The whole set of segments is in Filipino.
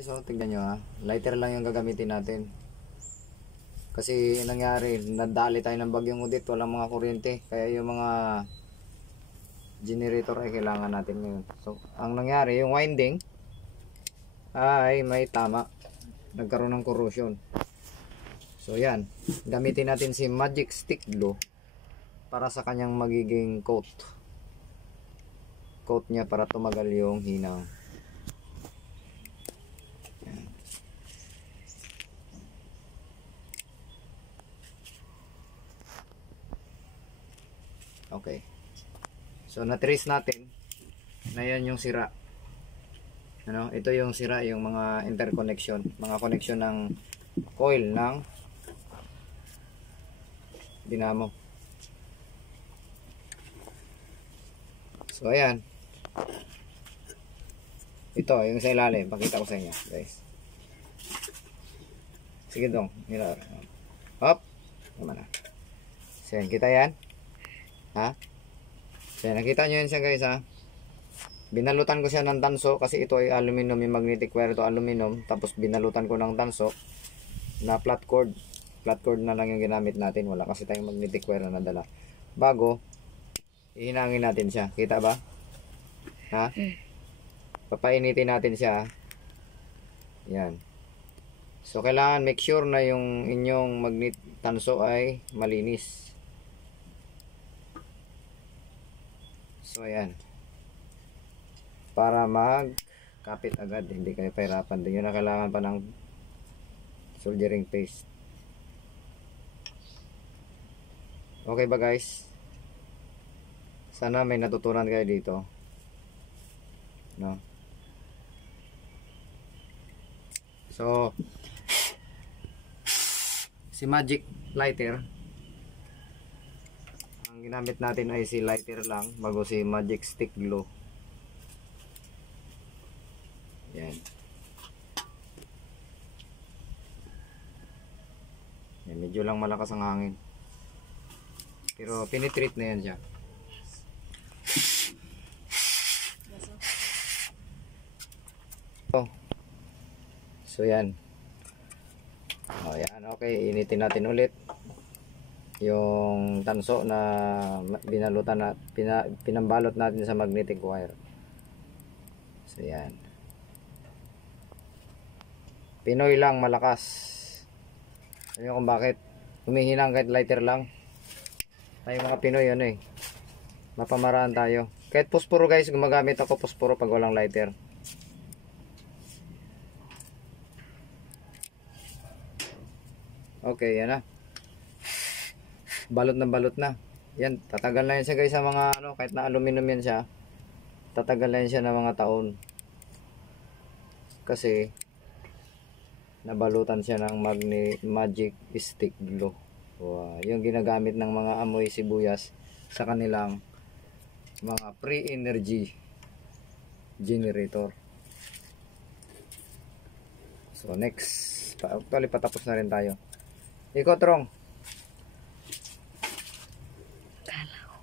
So, tignan nyo ha. Lighter lang yung gagamitin natin. Kasi nangyari, nadali tayo ng bagyong udit, walang mga kuryente. Kaya yung mga generator ay kailangan natin ngayon. So, ang nangyari, yung winding ay may tama. Nagkaroon ng corrosion. So, yan. Gamitin natin si Magic Stick Glue para sa kanyang magiging coat. Coat niya para tumagal yung hinang. Okay. So na-trace natin na yan yung sira. Ano? Ito yung sira, yung mga interconnection, mga connection ng coil ng dinamo. So ayan. Ito yung sa ilalim, pakita ko sa inyo, guys. Sige dong, nila. Hop. Naman na. So yan, kita yan? Ha? So, nakita nyo yan siya guys ha. Binalutan ko siya ng tanso kasi ito ay aluminum, yung magnetic wire ito aluminum. Tapos binalutan ko ng tanso na flat cord. Flat cord na lang yung ginamit natin. Wala kasi tayong magnetic wire na nadala. Bago, ihinangin natin siya. Kita ba? Ha? Papainitin natin siya. Yan. So kailangan make sure na yung inyong magnet tanso ay malinis. So ayan, para magkapit agad, hindi kayo pahirapan. Din yun na kailangan pa ng soldering paste. Okay ba guys? Sana may natutunan kayo dito, no? So si Magic Lighter, ang ginamit natin ay si lighter lang bago si Magic Stick Glue. Yan. Yan, medyo lang malakas ang hangin. Pero penetrate na yan siya. So yan. Oh, yan. Okay, initin natin ulit yung tanso na binalutan na pinambalot natin sa magnetic wire. So yan. Pinoy lang malakas. Alam nyo kung bakit humihinang kahit lighter lang. Tayo mga Pinoy ano eh, mapamaraan tayo. Kahit posporo guys, gumagamit ako posporo pag walang lighter. Okay, yan na. Balot na balot na. Yan, tatagal na yan siya guys sa mga ano, kahit na aluminum yan siya. Tatagal na yan siya ng mga taon. Kasi nabalutan siya ng Magic Stick Glue. Wow, yung ginagamit ng mga amoy sibuyas sa kanilang mga pre-energy generator. So next, actually patapos na rin tayo. Ikot Rong.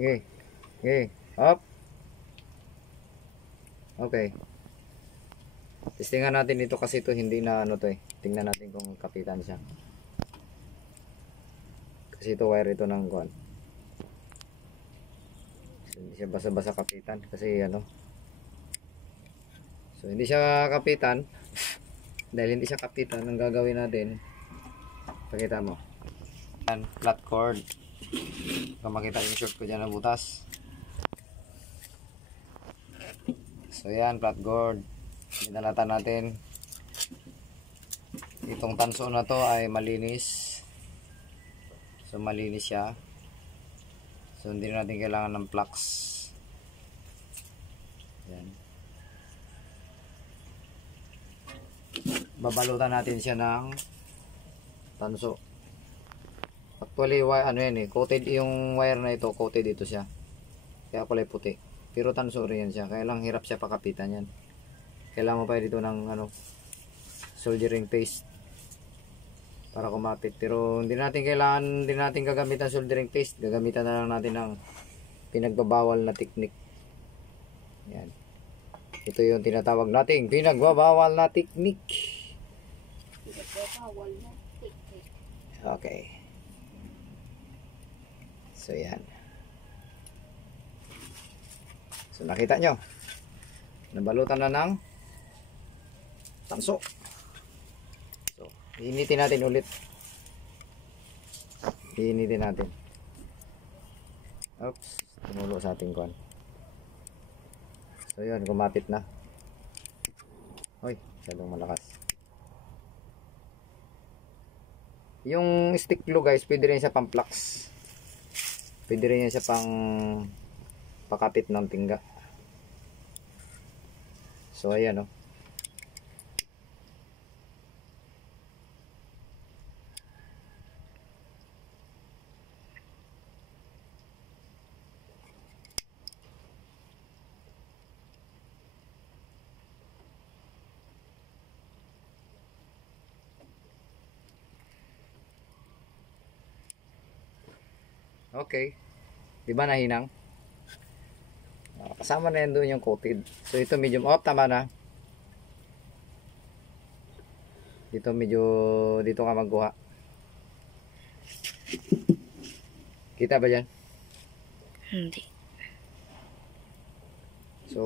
Okay. Okay. Up. Okay. Testingan natin ito kasi ito hindi na ano to eh. Tingnan natin kung kapitan siya. Kasi ito wire ito ng kuan. So, hindi siya basa-basa kapitan kasi ano. So hindi siya kapitan. Dahil hindi siya kapitan, ang gagawin natin, pakita mo. Yan, flat cord. Kung makita yung short ko dyan na butas. So yan, flat cord. Binalatan natin. Itong tanso na to ay malinis. So malinis siya. So hindi natin kailangan ng flux. Yan. Babalutan natin siya ng tanso. Actually, ano yan eh, coated yung wire na ito, coated ito siya. Kaya kulay puti. Pero tanso rin yan siya. Kaya lang hirap siya pakapitan yan. Kailangan mo pa dito ng ano, soldering paste para kumapit. Pero hindi natin kailangan, hindi natin gagamitan soldering paste. Gagamitan na lang natin ng pinagbabawal na technique. Yan. Ito yung tinatawag nating pinagbabawal na technique. Pinagbabawal na technique. Okay. So yan. So nakita nyo. Nabalutan na ng tanso. So, iinitin natin ulit. Iinitin natin. Oops, tumulo sa ating kwan. So yun, kumapit na. Hoy, masyadong malakas. Yung stick glue guys, pwede rin siya pang flux. Pwede rin siya pang pakapit ng tingga. So ayan oh. Okay. 'Di ba nahinang? Kasama na yan doon yung coated. So ito medium off, tama na. Dito medyo dito ka magkuha. Kita ba diyan? Hindi. So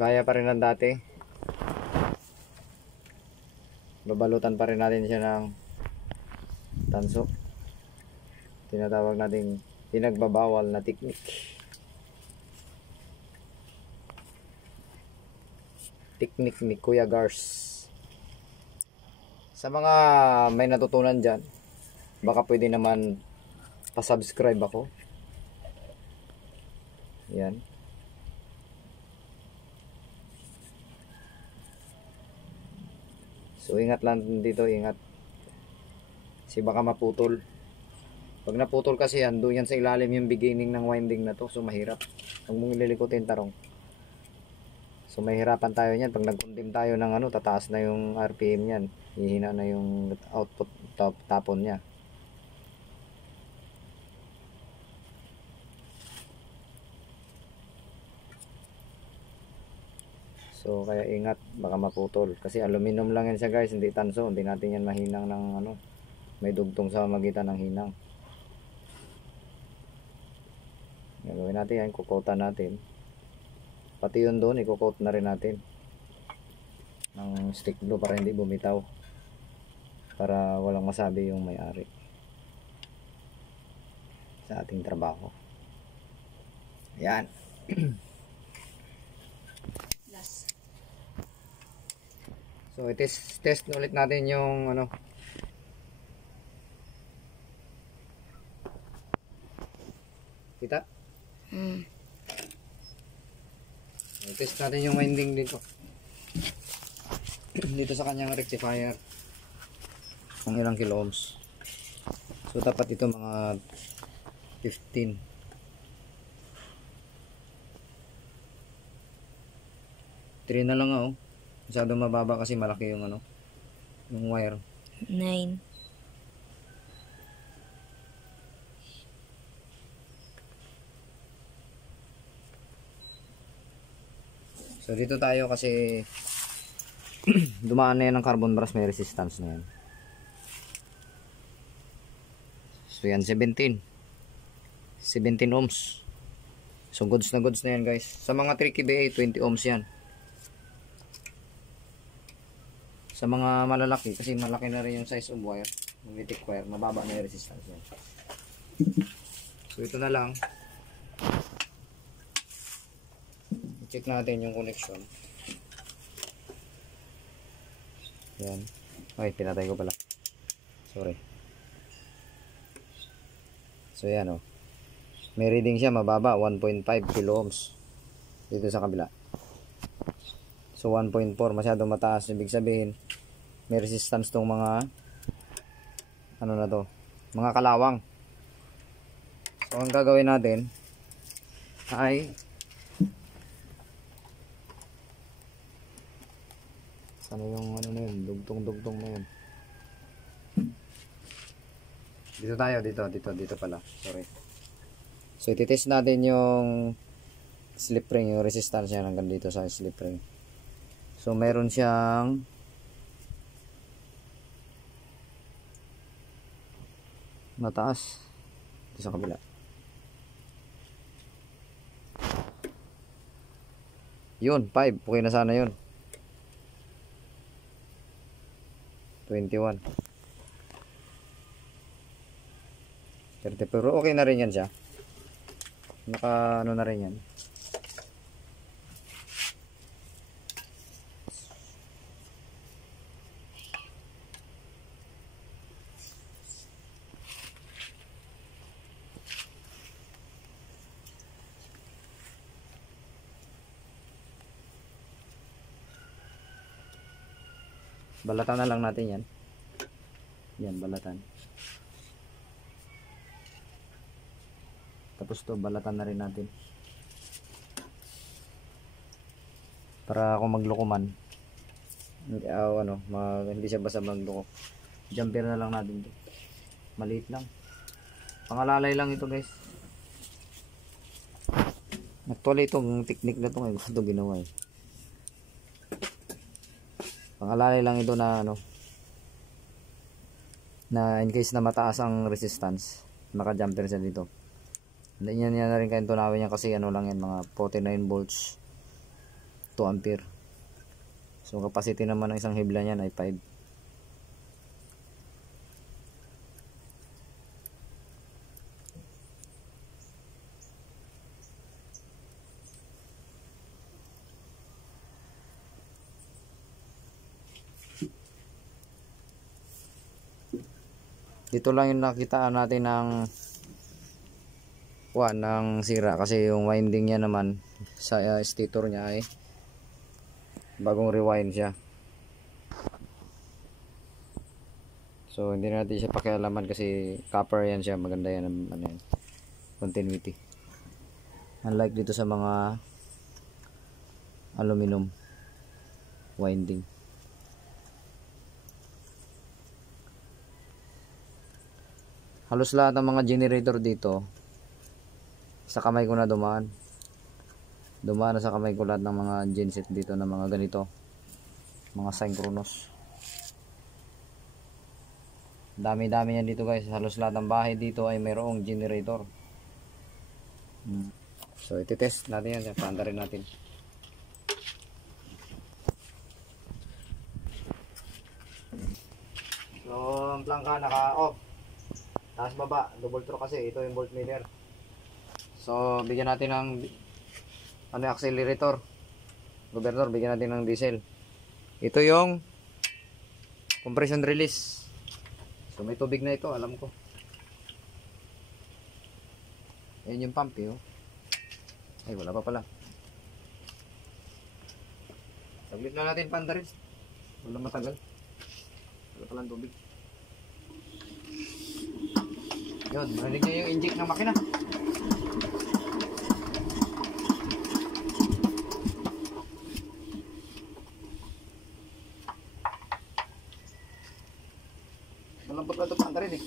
gaya pa rin ng dati. Babalutan pa rin natin siya ng tanso. Tinatawag nating pinagbabawal na technique. Technique ni Kuya Gars. Sa mga may natutunan dyan, baka pwede naman pa-subscribe ako. Yan. So ingat lang dito, ingat. Kasi baka maputol. Pag naputol kasi yan, doon yan sa ilalim yung beginning ng winding na to. So mahirap. Huwag mong ililikutin tarong. So mahirapan tayo niyan. Pag nag-condim tayo ng ano, tataas na yung RPM niyan. Hihina na yung output tapon niya. So kaya ingat, baka maputol. Kasi aluminum lang yan siya guys, hindi tanso. Hindi natin yan mahinang ng ano. May dugtong sa magitan ng hinang. Gagawin natin yan, kukotan natin. Pati yun doon, ikukot na rin natin ng stick glue para hindi bumitaw, para walang masabi yung may-ari sa ating trabaho. Yan. So test ulit natin yung ano, kita? Test natin yung winding dito. Dito sa kanyang rectifier. Kung ilang kilo ohms. So dapat ito mga 15. Three na lang oh. Masyadong mababa kasi malaki yung ano, yung wire. 9. So dito tayo kasi dumaan na yan ng carbon brass, may resistance na yan. So yan 17 ohms. So goods na yan guys. Sa mga 3KBA 20 ohms yan. Sa mga malalaki, kasi malaki na rin yung size of wire, magnetic wire, mababa na yung resistance yan. So ito na lang. Check natin yung connection. Yan. Ay, pinatay ko pala. Sorry. So yan oh. May reading siya mababa, 1.5 kilo ohms. Dito sa kabila. So 1.4, masyado mataas. Ibig sabihin, may resistance tong mga ano na to, mga kalawang. So ang gagawin natin ay sana yung ano na yun, dugtong na yun. Dito tayo, dito pala, sorry. So ititest natin yung slip ring, yung resistance niya hanggang dito sa slip ring. So meron siyang mataas ito sa kabila. Yun, 5. Okay na sana yun. 21. 30. Pero okay na rin yan siya. Naka ano na rin yan. Balatan na lang natin yan. Yan, balatan. Tapos to balatan na rin natin. Para kung maglukuman, hindi siya basta magluko. Jumper na lang natin to. Maliit lang. Pangalalay lang ito guys. Actually itong technique na to ngayon gusto ginawa eh. Pangalalay lang ito na na in case na mataas ang resistance, naka-jumper siya dito. Hindi niya na rin kayo tunawin niya kasi lang yan, mga 49 volts 2 ampere. So capacity naman ng isang hibla niyan ay 5. Dito lang yung nakitaan natin ng sira kasi yung winding niya naman sa stator niya ay bagong rewind siya. So hindi natin siya pakialaman kasi copper yan siya, maganda yan yan, continuity. Unlike dito sa mga aluminum winding. Halos lahat ng mga generator dito sa kamay ko na dumaan na sa kamay ko lahat ng mga genset dito na mga ganito, mga synchronous. Dami-dami yan dito guys. Halos lahat ng bahay dito ay mayroong generator. So iti-test natin yan, paanda rin natin. So ang plangka naka-off, taas baba, double throw kasi ito yung voltmeter. So bigyan natin ng accelerator, governor, bigyan natin ng diesel. Ito yung compression release. So may tubig na ito, alam ko. Ayan yung pump eh, oh. Ay wala pa pala. Saglit na natin panda rin, wala matagal, wala palang tubig. Yun, narinig niya yung inject ng makina. Malambot na ito panda rin eh.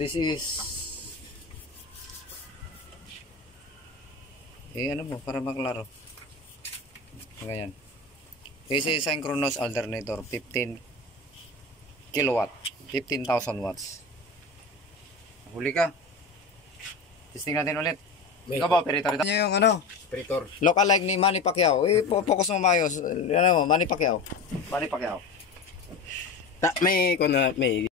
this is ano mo para maklaro. Ganyan. This is synchronous alternator 15 kilowatt, 15,000 watts. Huli ka. Testing natin ulit. Ikaw ba, operator? Ito yung ano? Operator. Look-alike ni Manny Pacquiao. Focus mo maayos. Ano mo, Manny Pacquiao. Manny Pacquiao. May